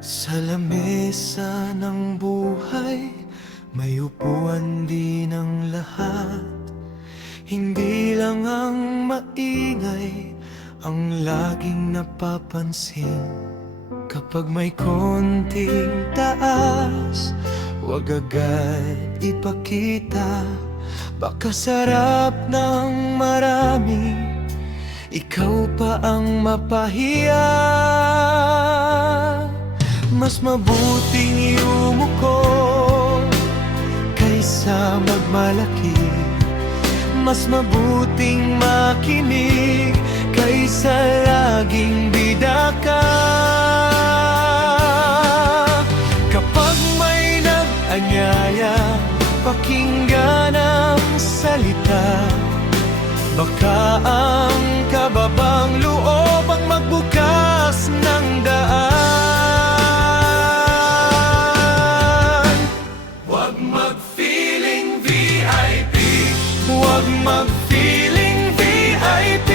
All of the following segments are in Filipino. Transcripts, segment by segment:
Sa lamesa ng buhay, may upuan din ang lahat. Hindi lang ang maingay ang laging napapansin. Kapag may konting taas, huwag agad ipakita. Baka sarap ng marami, ikaw pa ang mapahiya. Mas mabuting yumuko kaysa magmalaki. Mas mabuting makinig kaysa laging bida ka. Kapag may nag-anyaya, pakinggan ang salita. Baka ang kababang loob ang magbukas ng daan. Huwag mag-feeling VIP, huwag mag-feeling VIP.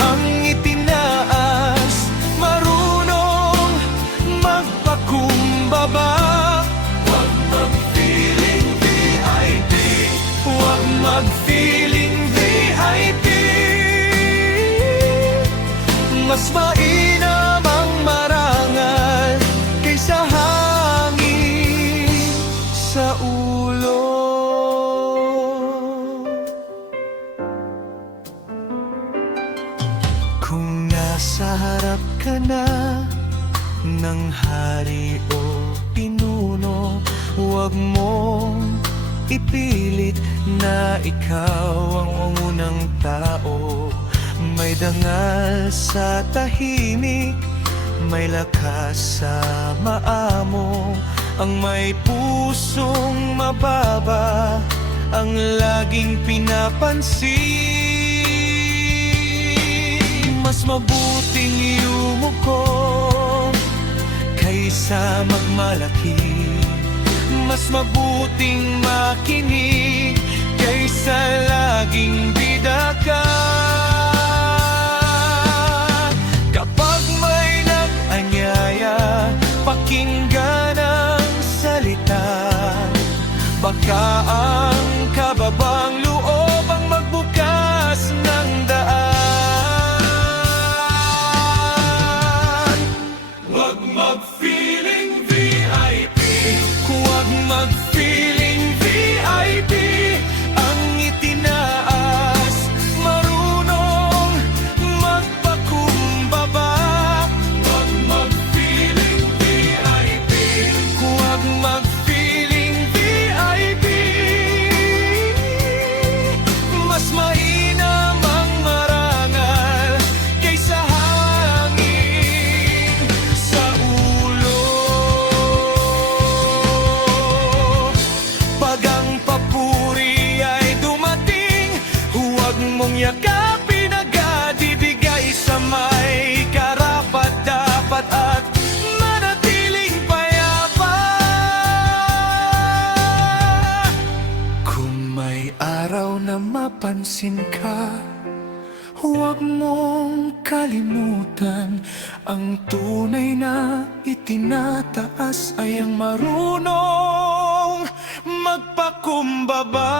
Ang itinaas, marunong magpakumbaba. Huwag mag-feeling VIP, huwag mag-feeling VIP. Mas mainam ang marangal kaysa hangin sa ulo. Kung nasa harap ka na ng hari o pinuno, huwag mong ipilit na ikaw ang unang tao. May dangal sa tahimik, may lakas sa maamo. Ang may pusong mababa ang laging pinapansin. Mas mabuting yumuko kaysa magmalaki. Mas mabuting makinig kaysa laging bida ka. Kapag may nag-anyaya, pakinggan ang salita. Baka ang kababang loob ang magbukas ng daan. Huwag mag-feeling VIP, huwag mag-feeling VIP. Ang itinaas, marunong magpakumbaba. Huwag mag-feeling VIP, huwag mag-feeling VIP. Mas mainam ang marangal kaysa hangin sa ulo. Pag ang papuri ay dumating, huwag mong yakapin agad. Ibigay sa may karapat-dapat at manatiling payapa. Kung may araw na mapansin ka, huwag mong kalimutan. Ang tunay na itinataas ay ang marunong magpakumbaba.